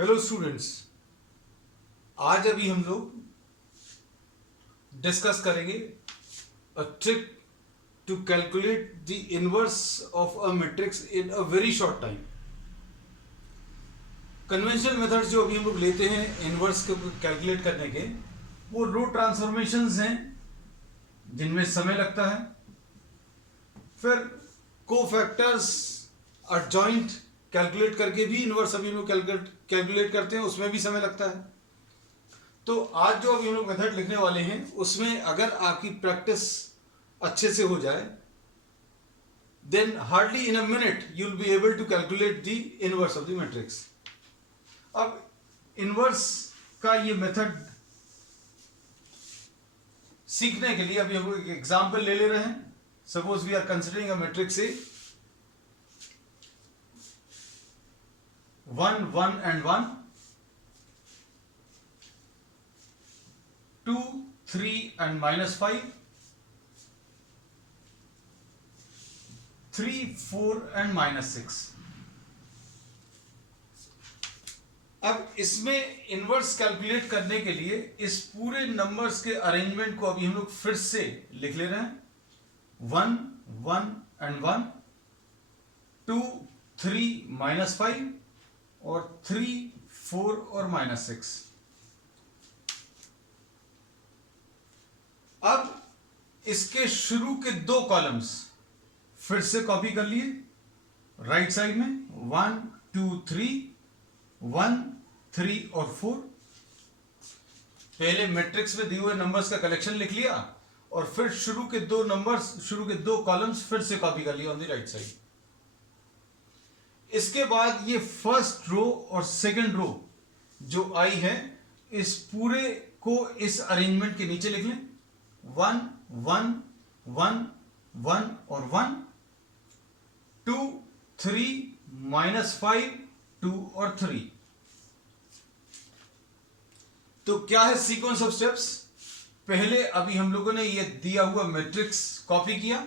Hello students, आज अभी हम लोग डिस्कस करेंगे a trick to calculate the inverse of a matrix in a very short time. Conventional methods जो अभी हम लोग लेते हैं इनवर्स को कैलकुलेट करने के, वो रो ट्रांसफॉर्मेशंस हैं जिनमें समय लगता है। फिर कोफैक्टर्स एडजॉइंट कैलकुलेट करके भी इनवर्स अभी हम लोग कैलकुलेट करते हैं, उसमें भी समय लगता है। तो आज जो अभी हम लोग मेथड लिखने वाले हैं उसमें अगर आपकी प्रैक्टिस अच्छे से हो जाए, then hardly in a minute you will be able to calculate the inverse of the matrix. अब इनवर्स का ये मेथड सीखने के लिए अभी हम लोग एक एग्जाम्पल ले रहे हैं। Suppose we are considering a matrix A 1 1 and 1, 2 3 and -5, 3 4 and -6। अब इसमें इनवर्स कैलकुलेट करने के लिए इस पूरे नंबर्स के अरेंजमेंट को अभी हम लोग फिर से लिख ले रहे हैं। 1 1 and 1, 2 3 -5 और 3 4 और -6। अब इसके शुरू के दो कॉलम्स फिर से कॉपी कर लिए राइट साइड में, 1 2 3, 1 3 और 4। पहले मैट्रिक्स में दिए हुए नंबर्स का कलेक्शन लिख लिया और फिर शुरू के दो कॉलम्स फिर से कॉपी कर लिया ऑन द राइट साइड। इसके बाद ये फर्स्ट रो और सेकंड रो जो आई है, इस पूरे को इस अरेंजमेंट के नीचे लिख लें। 1 1 1 1 और 1, 2 3 -5 2 और 3। तो क्या है सीक्वेंस ऑफ स्टेप्स? पहले अभी हम लोगों ने ये दिया हुआ मैट्रिक्स कॉपी किया,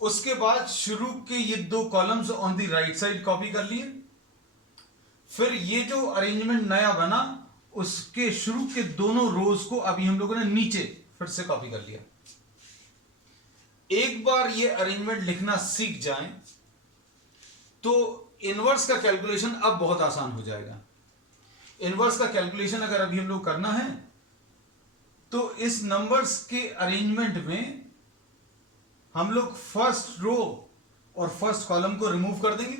उसके बाद शुरू के ये दो columns on the right side copy कर लिए। फिर ये जो अरेंजमेंट नया बना उसके शुरू के दोनों रोज को अभी हम लोगों ने नीचे फिर से कॉपी कर लिया। एक बार ये अरेंजमेंट लिखना सीख जाएं तो इनवर्स का कैलकुलेशन अब बहुत आसान हो जाएगा। इनवर्स का कैलकुलेशन अगर अभी हम लोग करना है तो इस नंबर्स के अरेंजमेंट में हम लोग फर्स्ट रो और फर्स्ट कॉलम को रिमूव कर देंगे।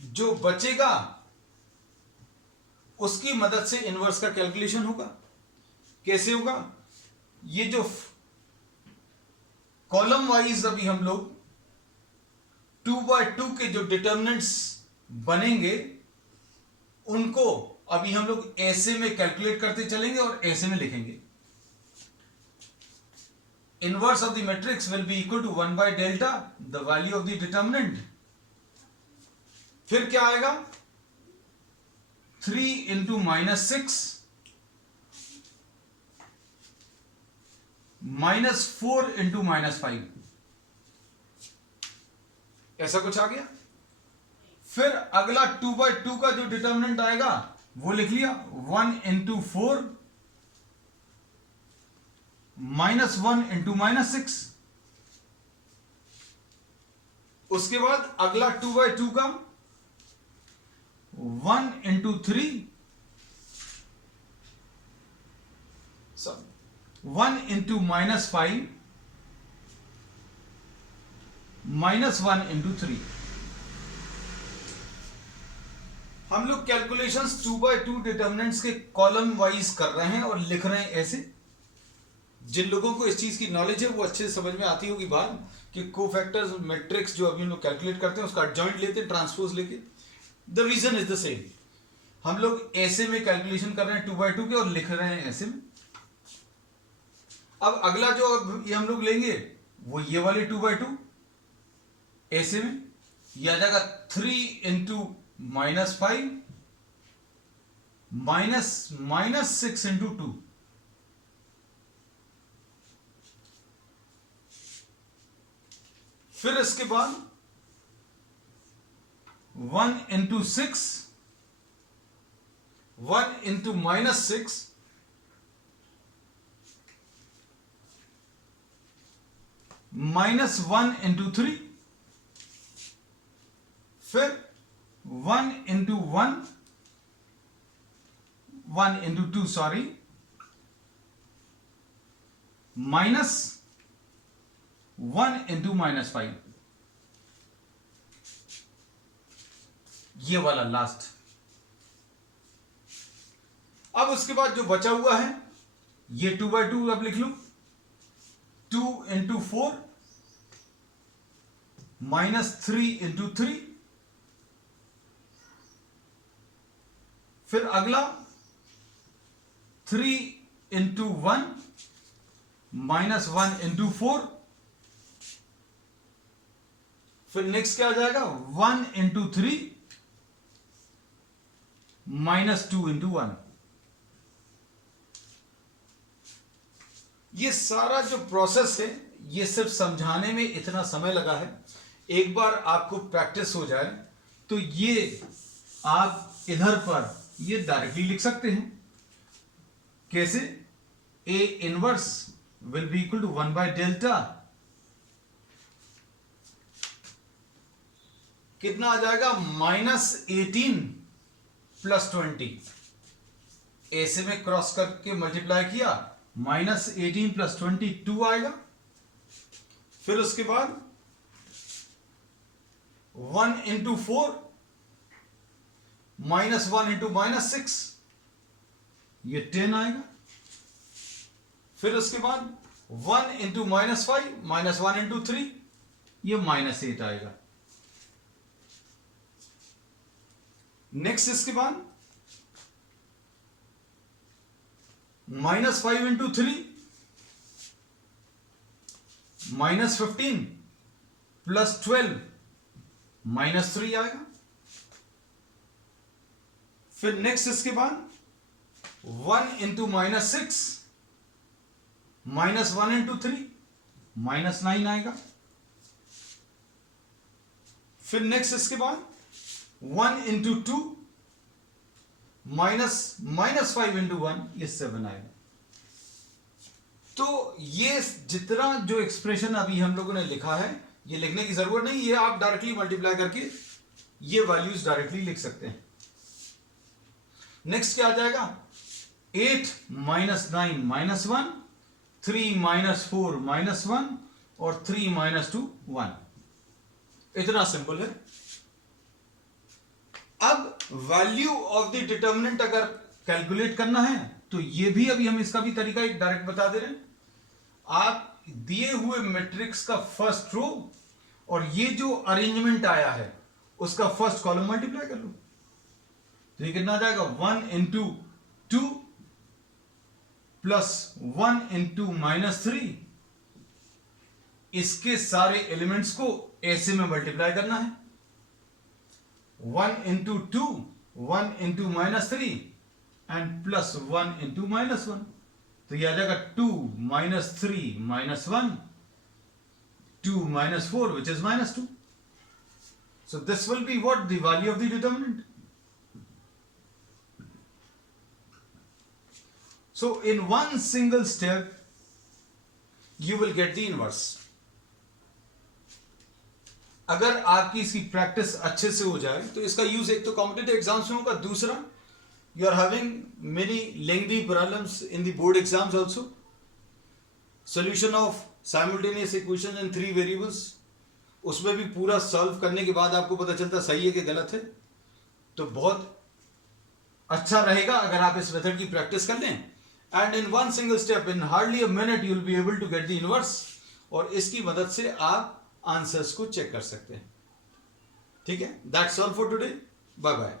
जो बचेगा उसकी मदद से इनवर्स का कैलकुलेशन होगा। कैसे होगा? ये जो कॉलम वाइज अभी हम लोग 2/2 के जो डिटर्मिनेंट्स बनेंगे उनको अभी हम लोग ऐसे में कैलकुलेट करते चलेंगे और ऐसे में लिखेंगे। Inverse of the matrix will be equal to 1/delta the value of the determinant. फिर क्या आएगा? 3 into -6 -4 into -5, ऐसा कुछ आ गया। फिर अगला 2/2 का जो डिटर्मिनेंट आएगा वो लिख लिया, 1 into 4 -1 into -6। उसके बाद अगला 2/2 का 1 into 3, 1 into -5 -1 into 3। हम लोग कैलकुलेशंस 2/2 डिटर्मिनेंट्स के कॉलम वाइज कर रहे हैं और लिख रहे हैं ऐसे। जिन लोगों को इस चीज की नॉलेज है वो अच्छे से समझ में आती होगी बात कि कोफैक्टर्स मैट्रिक्स जो अभी हम लोग कैलकुलेट करते हैं उसका एडजॉइंट लेते हैं ट्रांसपोज लेके। The reason is the same. हम लोग ऐसे में कैलकुलेशन कर रहे हैं 2/2 के और लिख रहे हैं ऐसे में। अब अगला जो ये हम लोग लेंगे वो ये वाले 2/2 ऐसे में, यह आ जाएगा 3 into -5 -6 into 2। फिर इसके बाद 1 into 6, 1 into minus 6, minus 1 into 3, फिर 1 into 1, 1 into 2 sorry, minus 1 into minus 5, ये वाला लास्ट। अब उसके बाद जो बचा हुआ है ये 2/2 अब लिख लूं, 2 into 4 minus 3 into 3, फिर अगला 3 into 1 minus 1 into 4, फिर नेक्स्ट क्या आ जाएगा 1 into 3 minus 2 into 1। ये सारा जो प्रोसेस है ये सिर्फ समझाने में इतना समय लगा है, एक बार आपको प्रैक्टिस हो जाए तो ये आप इधर पर ये डायरेक्टली लिख सकते हैं। कैसे? A inverse will be equal to 1 by delta, कितना आ जाएगा -18 + 20, ऐसे में क्रॉस करके मल्टीप्लाई किया, -18 + 20 2 आएगा। फिर उसके बाद 1 into 4 -1 into -6, ये 10 आएगा। फिर उसके बाद 1 into -5 -1 into 3, ये -8 आएगा। नेक्स्ट इसके बाद -5 into 3 -15 + 12 -3 आएगा। फिर नेक्स्ट इसके बाद 1 into -6 -1 into 3 -9 आएगा। फिर नेक्स्ट इसके बाद 1 into 2 -5 into 1, ये 7 आएगा। तो ये जितना जो एक्सप्रेशन अभी हम लोगों ने लिखा है ये लिखने की जरूरत नहीं, ये आप डायरेक्टली मल्टीप्लाई करके ये वैल्यूज डायरेक्टली लिख सकते हैं। नेक्स्ट क्या आ जाएगा 8 -9 -1, 3 -4 -1 और 3 - 2 1, इतना सिंपल है। अब वैल्यू ऑफ द डिटर्मिनेंट अगर कैलकुलेट करना है तो ये भी अभी हम इसका भी तरीका एक डायरेक्ट बता दे रहे हैं। आप दिए हुए मैट्रिक्स का फर्स्ट रो और ये जो अरेंजमेंट आया है उसका फर्स्ट कॉलम मल्टीप्लाई कर लो, तो ये कितना आ जाएगा 1 into 2 + 1 into -3, इसके सारे एलिमेंट्स को ऐसे में मल्टीप्लाई करना है, 1 into 2 1 into -3 एंड +1 into -1, तो ये आ जाएगा 2 - 3 -1, 2 - 4 which is -2. So this will be what the value of the determinant. So in one single step you will get the inverse. अगर आपकी इसकी प्रैक्टिस अच्छे से हो जाए तो इसका यूज एक तो कॉम्पिटिटिव एग्जाम्स में होगा, दूसरा you are having many lengthy problems in the board exams also. Solution of simultaneous equations in 3 variables, उसमें भी पूरा सॉल्व करने के बाद आपको पता चलता सही है कि गलत है, तो बहुत अच्छा रहेगा अगर आप इस मेथड की प्रैक्टिस कर लें। And in one single step in hardly a minute you will be able to get the inverse, और इसकी मदद से आप आंसर्स को चेक कर सकते हैं। ठीक है, that's all for today, bye bye.